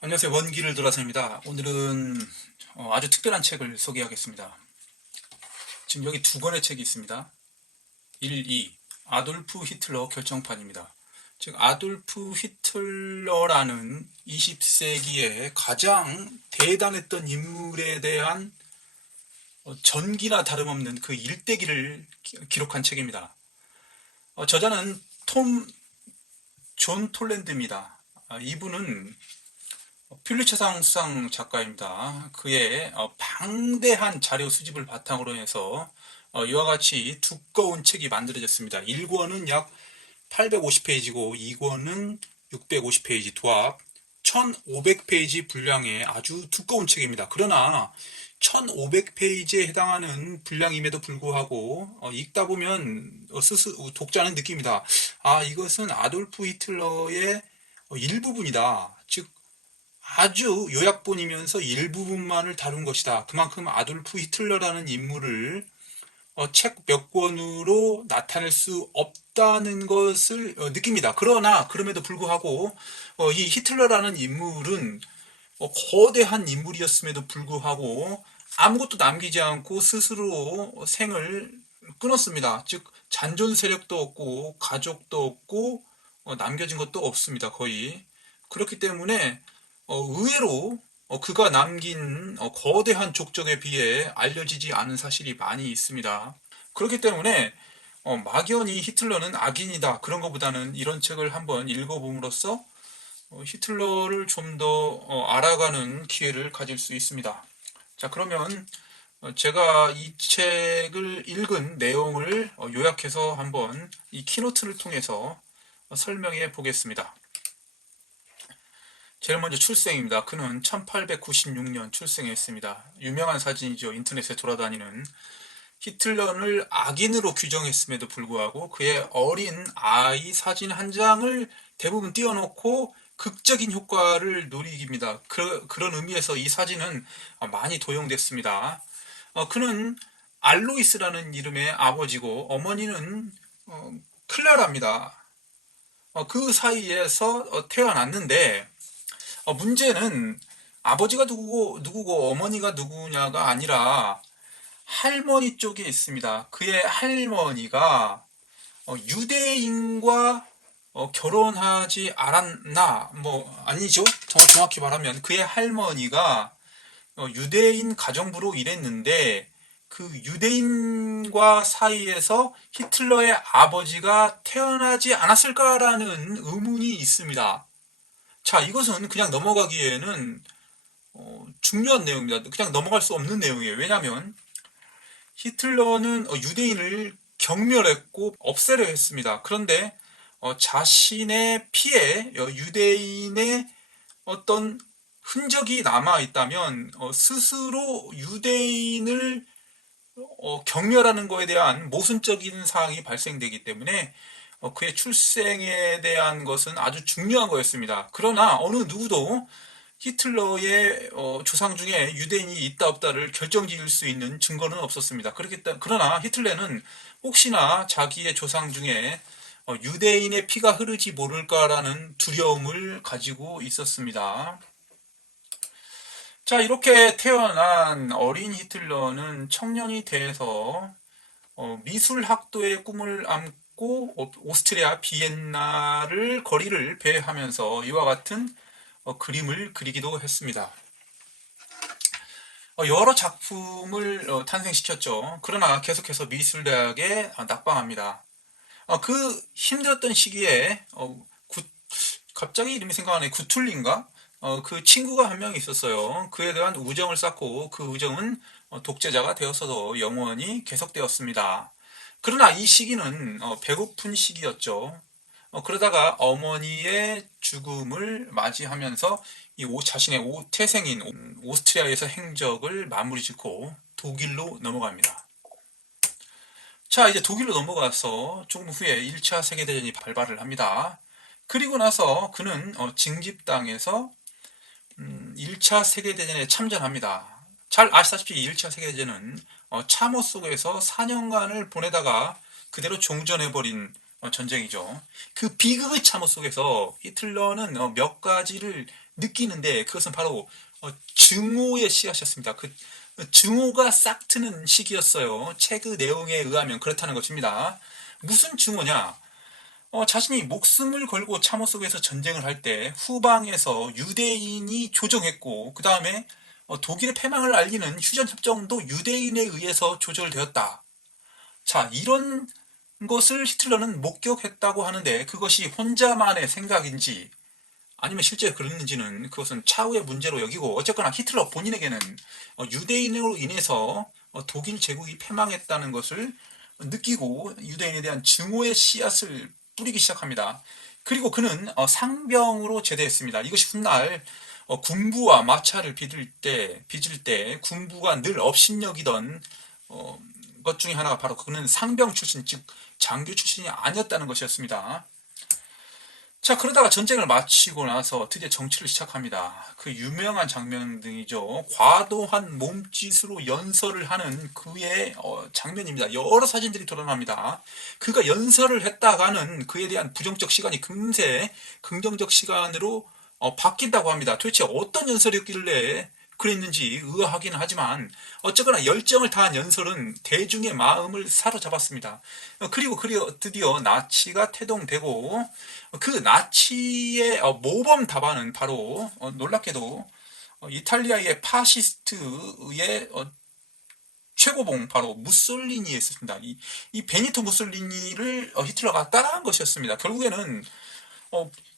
안녕하세요. 먼 길을 돌아서입니다. 오늘은 아주 특별한 책을 소개하겠습니다. 지금 여기 두 권의 책이 있습니다. 1, 2. 아돌프 히틀러 결정판입니다. 즉 아돌프 히틀러라는 20세기의 가장 대단했던 인물에 대한 전기나 다름없는 그 일대기를 기록한 책입니다. 저자는 존 톨랜드입니다. 이분은 퓰리처상 수상 작가입니다. 그의 방대한 자료 수집을 바탕으로 해서 이와 같이 두꺼운 책이 만들어졌습니다. 1권은 약 850페이지고 2권은 650페이지, 도합 1500페이지 분량의 아주 두꺼운 책입니다. 그러나 1500페이지에 해당하는 분량임에도 불구하고 읽다 보면 독자는 느낍니다. 이것은 아돌프 히틀러의 일부분이다. 즉 아주 요약본이면서 일부분만을 다룬 것이다. 그만큼 아돌프 히틀러라는 인물을 책 몇 권으로 나타낼 수 없다는 것을 느낍니다. 그러나 그럼에도 불구하고 이 히틀러라는 인물은 거대한 인물이었음에도 불구하고 아무것도 남기지 않고 스스로 생을 끊었습니다. 즉 잔존 세력도 없고 가족도 없고 남겨진 것도 없습니다. 거의. 그렇기 때문에 의외로 그가 남긴 거대한 족적에 비해 알려지지 않은 사실이 많이 있습니다. 그렇기 때문에 막연히 히틀러는 악인이다 그런 것보다는 이런 책을 한번 읽어봄으로써 히틀러를 좀 더 알아가는 기회를 가질 수 있습니다. 자, 그러면 제가 이 책을 읽은 내용을 요약해서 한번 이 키노트를 통해서 설명해 보겠습니다. 제일 먼저 출생입니다. 그는 1896년 출생했습니다. 유명한 사진이죠. 인터넷에 돌아다니는. 히틀러를 악인으로 규정했음에도 불구하고 그의 어린 아이 사진 한 장을 대부분 띄워놓고 극적인 효과를 누립니다. 그런 의미에서 이 사진은 많이 도용됐습니다. 그는 알로이스라는 이름의 아버지고 어머니는 클라라입니다. 그 사이에서 태어났는데 문제는 아버지가 누구고 어머니가 누구냐가 아니라 할머니 쪽에 있습니다. 그의 할머니가 유대인과 결혼하지 않았나? 아니죠. 정확히 말하면 그의 할머니가 유대인 가정부로 일했는데 그 유대인과 사이에서 히틀러의 아버지가 태어나지 않았을까라는 의문이 있습니다. 자, 이것은 그냥 넘어가기에는 중요한 내용입니다. 그냥 넘어갈 수 없는 내용이에요. 왜냐하면 히틀러는 유대인을 경멸했고 없애려 했습니다. 그런데 자신의 피에 유대인의 어떤 흔적이 남아 있다면 스스로 유대인을 경멸하는 것에 대한 모순적인 사항이 발생되기 때문에 그의 출생에 대한 것은 아주 중요한 거였습니다. 그러나 어느 누구도 히틀러의 조상 중에 유대인이 있다 없다를 결정지을 수 있는 증거는 없었습니다. 그러나 히틀러는 혹시나 자기의 조상 중에 유대인의 피가 흐르지 모를까라는 두려움을 가지고 있었습니다. 자, 이렇게 태어난 어린 히틀러는 청년이 돼서 미술학도의 꿈을 안고 오스트리아 비엔나를 거리를 배회하면서 이와 같은 그림을 그리기도 했습니다. 여러 작품을 탄생시켰죠. 그러나 계속해서 미술대학에 낙방합니다. 그 힘들었던 시기에 갑자기 이름이 생각나네. 구툴린가? 그 친구가 한 명 있었어요. 그에 대한 우정을 쌓고 그 우정은 독재자가 되어서도 영원히 계속되었습니다. 그러나 이 시기는 배고픈 시기였죠. 그러다가 어머니의 죽음을 맞이하면서 자신의 태생인 오스트리아에서 행적을 마무리 짓고 독일로 넘어갑니다. 자, 이제 독일로 넘어가서 조금 후에 1차 세계대전이 발발을 합니다. 그리고 나서 그는 징집당해서 1차 세계대전에 참전합니다. 잘 아시다시피 1차 세계대전은 참호 속에서 4년간을 보내다가 그대로 종전해버린 전쟁이죠. 그 비극의 참호 속에서 히틀러는 몇 가지를 느끼는데 그것은 바로 증오의 씨앗이었습니다. 그 증오가 싹 트는 시기였어요. 책 내용에 의하면 그렇다는 것입니다. 무슨 증오냐? 자신이 목숨을 걸고 참호 속에서 전쟁을 할 때 후방에서 유대인이 조종했고 그 다음에 독일의 패망을 알리는 휴전협정도 유대인에 의해서 조절되었다. 자, 이런 것을 히틀러는 목격했다고 하는데 그것이 혼자만의 생각인지 아니면 실제 그랬는지는 그것은 차후의 문제로 여기고 어쨌거나 히틀러 본인에게는 유대인으로 인해서 독일 제국이 패망했다는 것을 느끼고 유대인에 대한 증오의 씨앗을 뿌리기 시작합니다. 그리고 그는 상병으로 제대했습니다. 이것이 훗날 군부와 마찰을 빚을 때 군부가 늘 업신여기던 것 중에 하나가 바로 그는 상병 출신, 즉 장교 출신이 아니었다는 것이었습니다. 자, 그러다가 전쟁을 마치고 나서 드디어 정치를 시작합니다. 그 유명한 장면 등이죠. 과도한 몸짓으로 연설을 하는 그의 장면입니다. 여러 사진들이 드러납니다. 그가 연설을 했다가는 그에 대한 부정적 시간이 금세 긍정적 시간으로 바뀐다고 합니다. 도대체 어떤 연설이었길래 그랬는지 의아하기는 하지만 어쨌거나 열정을 다한 연설은 대중의 마음을 사로잡았습니다. 그리고 드디어 나치가 태동되고 그 나치의 모범 답안은 바로 놀랍게도 이탈리아의 파시스트의 최고봉 바로 무솔리니였습니다. 이 베니토 무솔리니를 히틀러가 따라한 것이었습니다. 결국에는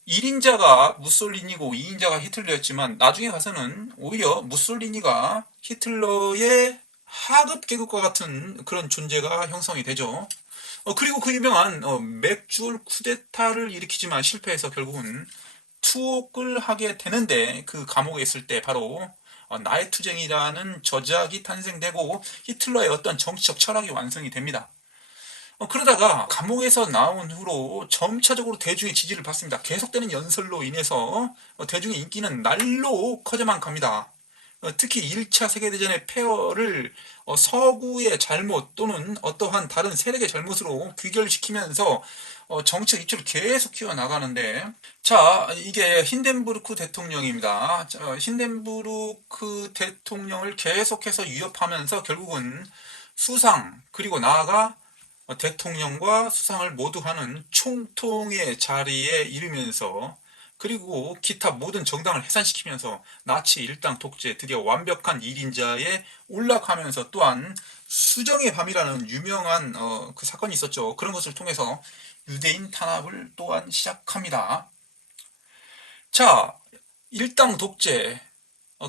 1인자가 무솔리니고 2인자가 히틀러였지만 나중에 가서는 오히려 무솔리니가 히틀러의 하급 계급과 같은 그런 존재가 형성이 되죠. 그리고 그 유명한 맥주얼 쿠데타를 일으키지만 실패해서 결국은 투옥을 하게 되는데 그 감옥에 있을 때 바로 나의 투쟁이라는 저작이 탄생되고 히틀러의 어떤 정치적 철학이 완성이 됩니다. 그러다가 감옥에서 나온 후로 점차적으로 대중의 지지를 받습니다. 계속되는 연설로 인해서 대중의 인기는 날로 커져만 갑니다. 특히 1차 세계대전의 폐허를 서구의 잘못 또는 어떠한 다른 세력의 잘못으로 귀결시키면서 정책 입지를 계속 키워나가는데 자, 이게 힌덴부르크 대통령입니다. 힌덴부르크 대통령을 계속해서 위협하면서 결국은 수상 그리고 나아가 대통령과 수상을 모두 하는 총통의 자리에 이르면서 그리고 기타 모든 정당을 해산시키면서 나치 일당 독재 드디어 완벽한 1인자에 올라가면서 또한 수정의 밤이라는 유명한 그 사건이 있었죠. 그런 것을 통해서 유대인 탄압을 또한 시작합니다. 자, 일당 독재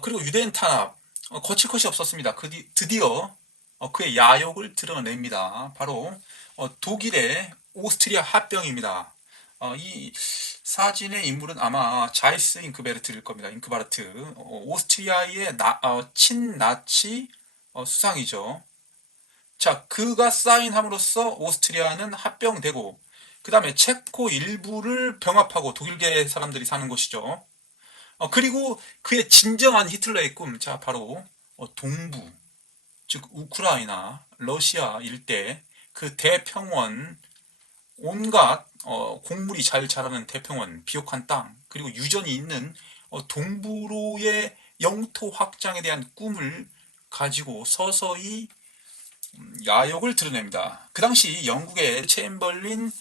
그리고 유대인 탄압 거칠 것이 없었습니다. 드디어 그의 야욕을 드러냅니다. 바로 독일의 오스트리아 합병입니다. 이 사진의 인물은 아마 자이스 잉크베르트일 겁니다. 잉크바르트. 오스트리아의 친나치 수상이죠. 자, 그가 사인함으로써 오스트리아는 합병되고 그 다음에 체코 일부를 병합하고 독일계 사람들이 사는 곳이죠. 그리고 그의 진정한 히틀러의 꿈, 자 바로 동부, 즉 우크라이나, 러시아 일대 그 대평원, 온갖 곡물이 잘 자라는 대평원, 비옥한 땅, 그리고 유전이 있는 동부로의 영토 확장에 대한 꿈을 가지고 서서히 야욕을 드러냅니다. 그 당시 영국의 챔벌린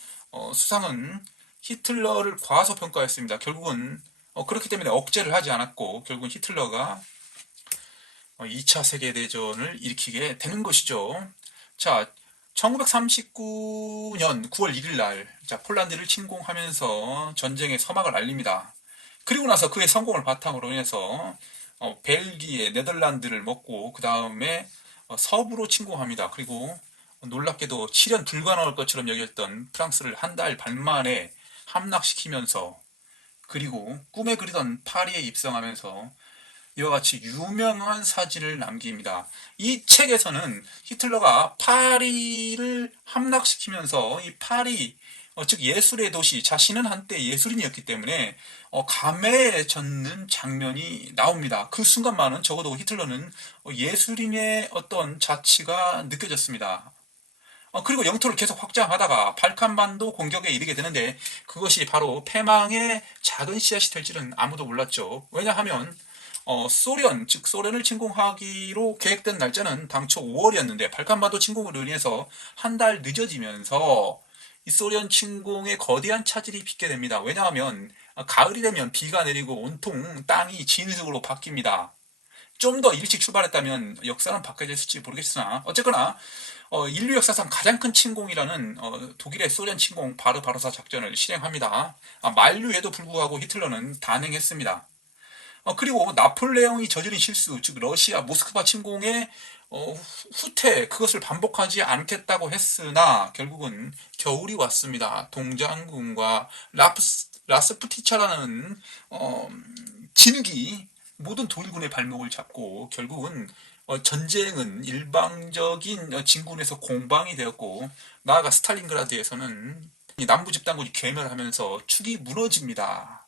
수상은 히틀러를 과소평가했습니다. 결국은 그렇기 때문에 억제를 하지 않았고 결국은 히틀러가 2차 세계대전을 일으키게 되는 것이죠. 자, 1939년 9월 1일 날 폴란드를 침공하면서 전쟁의 서막을 알립니다. 그리고 나서 그의 성공을 바탕으로 해서 벨기에, 네덜란드를 먹고 그 다음에 서부로 침공합니다. 그리고 놀랍게도 실현 불가능할 것처럼 여겼던 프랑스를 한 달 반 만에 함락시키면서 그리고 꿈에 그리던 파리에 입성하면서 이와 같이 유명한 사진을 남깁니다. 이 책에서는 히틀러가 파리를 함락시키면서 이 파리, 즉 예술의 도시, 자신은 한때 예술인이었기 때문에 감회에 젖는 장면이 나옵니다. 그 순간만은 적어도 히틀러는 예술인의 어떤 자치가 느껴졌습니다. 그리고 영토를 계속 확장하다가 발칸반도 공격에 이르게 되는데 그것이 바로 패망의 작은 씨앗이 될지는 아무도 몰랐죠. 왜냐하면 소련, 즉 소련을 침공하기로 계획된 날짜는 당초 5월이었는데 발칸반도 침공으로 인해서 한 달 늦어지면서 이 소련 침공에 거대한 차질이 빚게 됩니다. 왜냐하면 가을이 되면 비가 내리고 온통 땅이 진흙으로 바뀝니다. 좀 더 일찍 출발했다면 역사는 바뀌어졌을지 모르겠으나 어쨌거나 인류 역사상 가장 큰 침공이라는 독일의 소련 침공 바르바로사 작전을 실행합니다. 만류에도 불구하고 히틀러는 단행했습니다. 그리고 나폴레옹이 저지른 실수, 즉 러시아 모스크바 침공의 후퇴 그것을 반복하지 않겠다고 했으나 결국은 겨울이 왔습니다. 동장군과 라스푸티차라는 진흙이 모든 독일군의 발목을 잡고 결국은 전쟁은 일방적인 진군에서 공방이 되었고 나아가 스탈린그라드에서는 남부 집단군이 괴멸하면서 축이 무너집니다.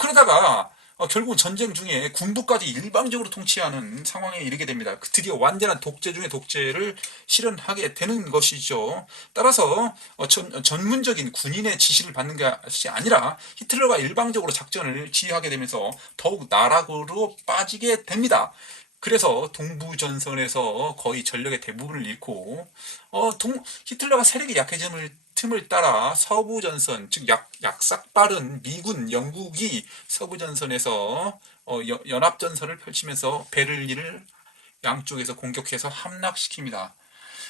그러다가 결국 전쟁 중에 군부까지 일방적으로 통치하는 상황에 이르게 됩니다. 드디어 완전한 독재 중의 독재를 실현하게 되는 것이죠. 따라서 전문적인 군인의 지시를 받는 것이 아니라 히틀러가 일방적으로 작전을 지휘하게 되면서 더욱 나락으로 빠지게 됩니다. 그래서 동부전선에서 거의 전력의 대부분을 잃고 히틀러가 세력이 약해짐을 틈을 따라 서부전선, 즉 약삭 빠른 미군, 영국이 서부전선에서 연합전선을 펼치면서 베를린을 양쪽에서 공격해서 함락시킵니다.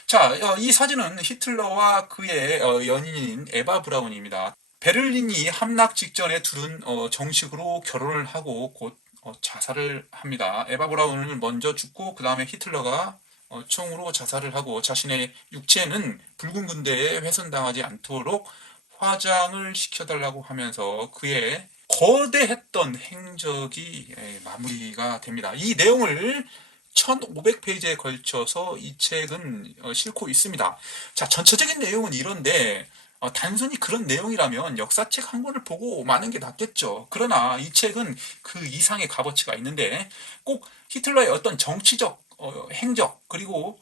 자, 이 사진은 히틀러와 그의 연인인 에바 브라운입니다. 베를린이 함락 직전에 둘은 정식으로 결혼을 하고 곧 자살을 합니다. 에바 브라운은 먼저 죽고 그 다음에 히틀러가 총으로 자살을 하고 자신의 육체는 붉은 군대에 훼손당하지 않도록 화장을 시켜달라고 하면서 그의 거대했던 행적이 마무리가 됩니다. 이 내용을 1500페이지에 걸쳐서 이 책은 싣고 있습니다. 자, 전체적인 내용은 이런데 단순히 그런 내용이라면 역사책 한 권을 보고 마는 게 낫겠죠. 그러나 이 책은 그 이상의 값어치가 있는데 꼭 히틀러의 어떤 정치적 행적 그리고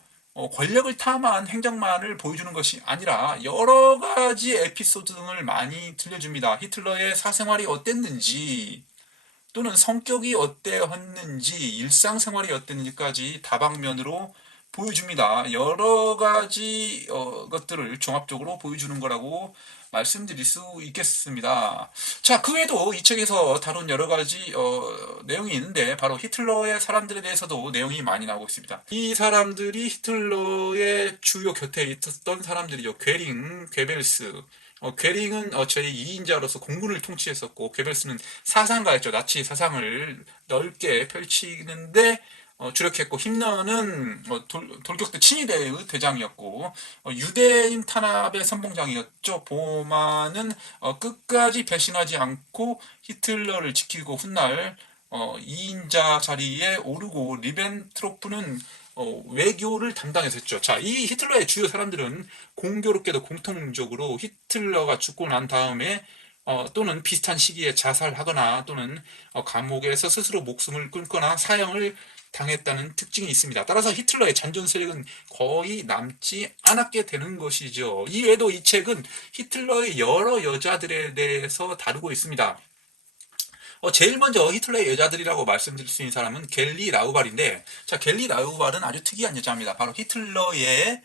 권력을 탐한 행적만을 보여주는 것이 아니라 여러 가지 에피소드 등을 많이 들려줍니다. 히틀러의 사생활이 어땠는지 또는 성격이 어땠는지 일상생활이 어땠는지까지 다방면으로 보여줍니다. 여러 가지 것들을 종합적으로 보여주는 거라고 말씀드릴 수 있겠습니다. 자, 그 외에도 이 책에서 다룬 여러 가지 내용이 있는데 바로 히틀러의 사람들에 대해서도 내용이 많이 나오고 있습니다. 이 사람들이 히틀러의 주요 곁에 있었던 사람들이죠. 괴링, 괴벨스. 괴링은 제2인자로서 공군을 통치했었고 괴벨스는 사상가였죠. 나치 사상을 넓게 펼치는데 주력했고 힘러는 돌격대 친위대의 대장이었고 유대인 탄압의 선봉장이었죠. 보만은 끝까지 배신하지 않고 히틀러를 지키고 훗날 2인자 자리에 오르고 리벤트로프는 외교를 담당했었죠. 자, 이 히틀러의 주요 사람들은 공교롭게도 공통적으로 히틀러가 죽고 난 다음에 또는 비슷한 시기에 자살하거나 또는 감옥에서 스스로 목숨을 끊거나 사형을 당했다는 특징이 있습니다. 따라서 히틀러의 잔존 세력은 거의 남지 않았게 되는 것이죠. 이외에도 이 책은 히틀러의 여러 여자들에 대해서 다루고 있습니다. 제일 먼저 히틀러의 여자들이라고 말씀드릴 수 있는 사람은 겔리 라우발인데, 자, 겔리 라우발은 아주 특이한 여자입니다. 바로 히틀러의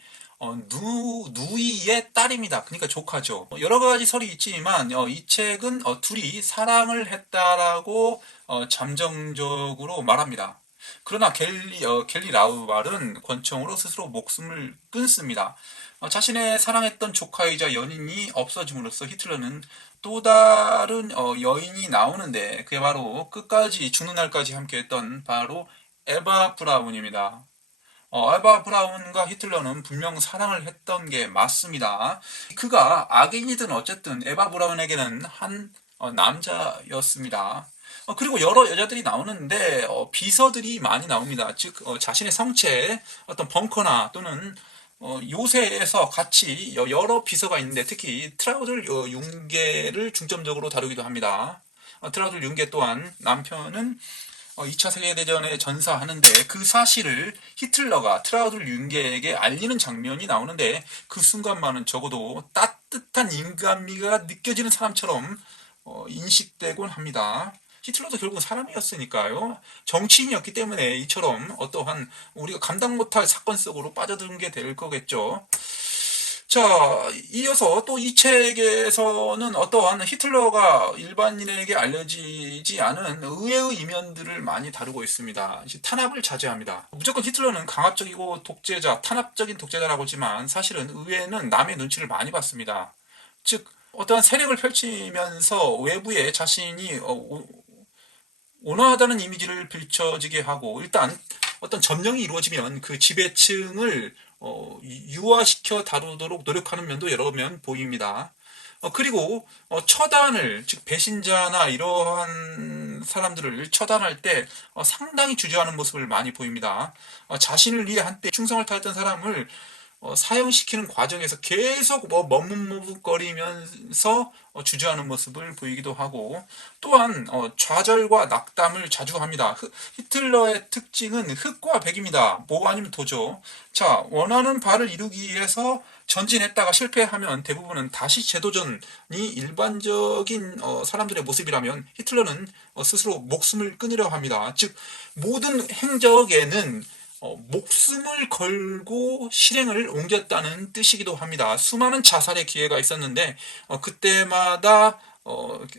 누이의 딸입니다. 그러니까 조카죠. 여러 가지 설이 있지만 이 책은 둘이 사랑을 했다라고 잠정적으로 말합니다. 그러나 겔리 라우발은 권총으로 스스로 목숨을 끊습니다. 자신의 사랑했던 조카이자 연인이 없어짐으로써 히틀러는 또 다른 여인이 나오는데 그게 바로 끝까지 죽는 날까지 함께했던 바로 에바 브라운입니다. 에바 브라운과 히틀러는 분명 사랑을 했던 게 맞습니다. 그가 악인이든 어쨌든 에바 브라운에게는 한 남자였습니다. 그리고 여러 여자들이 나오는데 비서들이 많이 나옵니다. 즉 자신의 성체 어떤 벙커나 또는 요새에서 같이 여러 비서가 있는데 특히 트라우들 융게를 중점적으로 다루기도 합니다. 트라우들 융게 또한 남편은 2차 세계대전에 전사하는데 그 사실을 히틀러가 트라우들 융게에게 알리는 장면이 나오는데 그 순간만은 적어도 따뜻한 인간미가 느껴지는 사람처럼 인식되곤 합니다. 히틀러도 결국 사람이었으니까요. 정치인이었기 때문에 이처럼 어떠한 우리가 감당 못할 사건 속으로 빠져들게 될 거겠죠. 자, 이어서 또 이 책에서는 어떠한 히틀러가 일반인에게 알려지지 않은 의외의 이면들을 많이 다루고 있습니다. 탄압을 자제합니다. 무조건 히틀러는 강압적이고 독재자, 탄압적인 독재자라고 하지만 사실은 의외는 남의 눈치를 많이 봤습니다. 즉, 어떠한 세력을 펼치면서 외부에 자신이 온화하다는 이미지를 비춰지게 하고 일단 어떤 점령이 이루어지면 그 지배층을 유화시켜 다루도록 노력하는 면도 여러 면 보입니다. 그리고 처단을 즉 배신자나 이러한 사람들을 처단할 때 상당히 주저하는 모습을 많이 보입니다. 자신을 위해 한때 충성을 다했던 사람을 사형시키는 과정에서 계속 머뭇머뭇거리면서 주저하는 모습을 보이기도 하고 또한 좌절과 낙담을 자주 합니다. 히틀러의 특징은 흑과 백입니다. 뭐 아니면 도죠. 자, 원하는 바를 이루기 위해서 전진했다가 실패하면 대부분은 다시 재도전이 일반적인 사람들의 모습이라면 히틀러는 스스로 목숨을 끊으려 합니다. 즉 모든 행적에는 목숨을 걸고 실행을 옮겼다는 뜻이기도 합니다. 수많은 자살의 기회가 있었는데 그때마다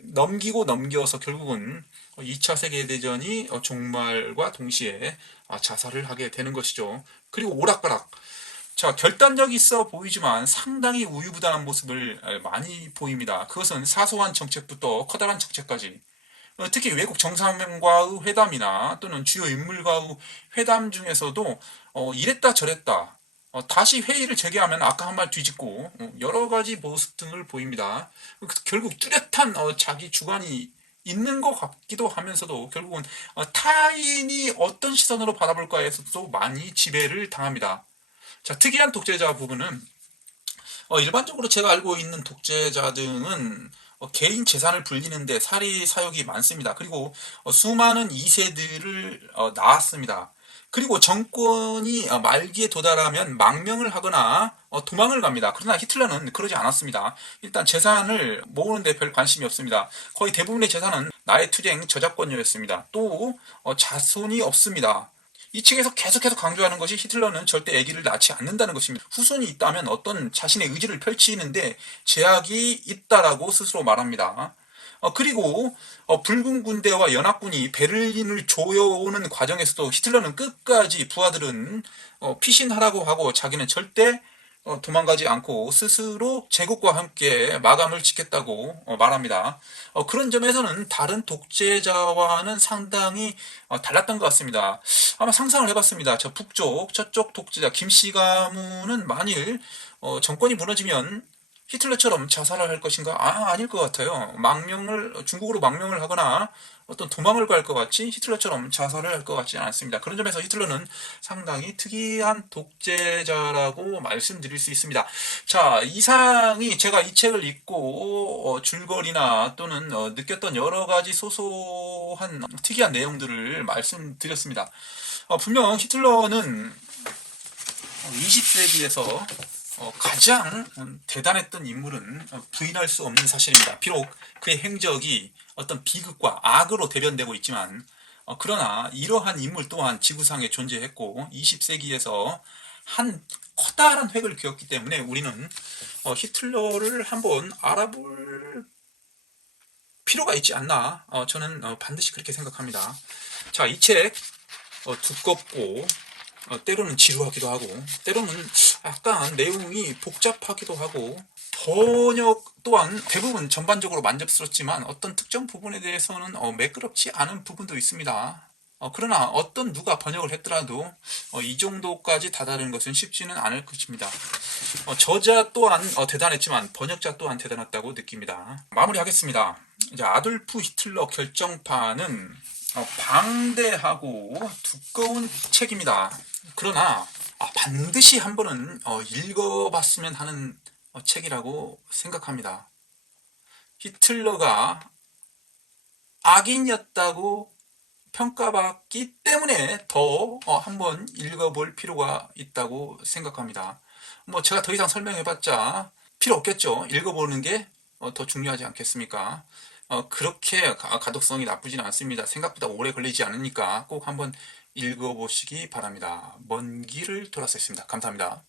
넘기고 넘겨서 결국은 2차 세계대전이 종말과 동시에 자살을 하게 되는 것이죠. 그리고 오락가락. 자, 결단력이 있어 보이지만 상당히 우유부단한 모습을 많이 보입니다. 그것은 사소한 정책부터 커다란 정책까지 특히 외국 정상과의 회담이나 또는 주요 인물과의 회담 중에서도 이랬다 저랬다 다시 회의를 재개하면 아까 한 말 뒤집고 여러 가지 모습 등을 보입니다. 결국 뚜렷한 자기 주관이 있는 것 같기도 하면서도 결국은 타인이 어떤 시선으로 바라볼까에서도 많이 지배를 당합니다. 자, 특이한 독재자 부분은 일반적으로 제가 알고 있는 독재자 등은 개인 재산을 불리는데 사리 사욕이 많습니다. 그리고 수많은 2세들을 낳았습니다. 그리고 정권이 말기에 도달하면 망명을 하거나 도망을 갑니다. 그러나 히틀러는 그러지 않았습니다. 일단 재산을 모으는데 별 관심이 없습니다. 거의 대부분의 재산은 나의 투쟁 저작권료였습니다. 또 자손이 없습니다. 이 책에서 계속해서 강조하는 것이 히틀러는 절대 아기를 낳지 않는다는 것입니다. 후손이 있다면 어떤 자신의 의지를 펼치는데 제약이 있다라고 스스로 말합니다. 그리고 붉은 군대와 연합군이 베를린을 조여오는 과정에서도 히틀러는 끝까지 부하들은 피신하라고 하고 자기는 절대 도망가지 않고 스스로 제국과 함께 마감을 짓겠다고 말합니다. 그런 점에서는 다른 독재자와는 상당히 달랐던 것 같습니다. 아마 상상을 해봤습니다. 저 북쪽 저쪽 독재자 김씨 가문은 만일 정권이 무너지면 히틀러처럼 자살을 할 것인가? 아닐 것 같아요. 중국으로 망명을 하거나 어떤 도망을 갈 것 같지 히틀러처럼 자살을 할 것 같지 않습니다. 그런 점에서 히틀러는 상당히 특이한 독재자라고 말씀드릴 수 있습니다. 자, 이상이 제가 이 책을 읽고 줄거리나 또는 느꼈던 여러 가지 소소한 특이한 내용들을 말씀드렸습니다. 분명 히틀러는 20세기에서 가장 대단했던 인물은 부인할 수 없는 사실입니다. 비록 그의 행적이 어떤 비극과 악으로 대변되고 있지만 그러나 이러한 인물 또한 지구상에 존재했고 20세기에서 한 커다란 획을 그었기 때문에 우리는 히틀러를 한번 알아볼 필요가 있지 않나 저는 반드시 그렇게 생각합니다. 자, 이 책 두껍고 때로는 지루하기도 하고 때로는 약간 내용이 복잡하기도 하고 번역 또한 대부분 전반적으로 만족스럽지만 어떤 특정 부분에 대해서는 매끄럽지 않은 부분도 있습니다. 그러나 어떤 누가 번역을 했더라도 이 정도까지 다다르는 것은 쉽지는 않을 것입니다. 저자 또한 대단했지만 번역자 또한 대단했다고 느낍니다. 마무리하겠습니다. 이제 아돌프 히틀러 결정판은 방대하고 두꺼운 책입니다. 그러나 반드시 한 번은 읽어봤으면 하는 책이라고 생각합니다. 히틀러가 악인이었다고 평가받기 때문에 더 한번 읽어볼 필요가 있다고 생각합니다. 뭐 제가 더 이상 설명해봤자 필요 없겠죠. 읽어보는 게 더 중요하지 않겠습니까? 그렇게 가독성이 나쁘진 않습니다. 생각보다 오래 걸리지 않으니까 꼭 한번 읽어보시기 바랍니다. 먼 길을 돌았었습니다. 감사합니다.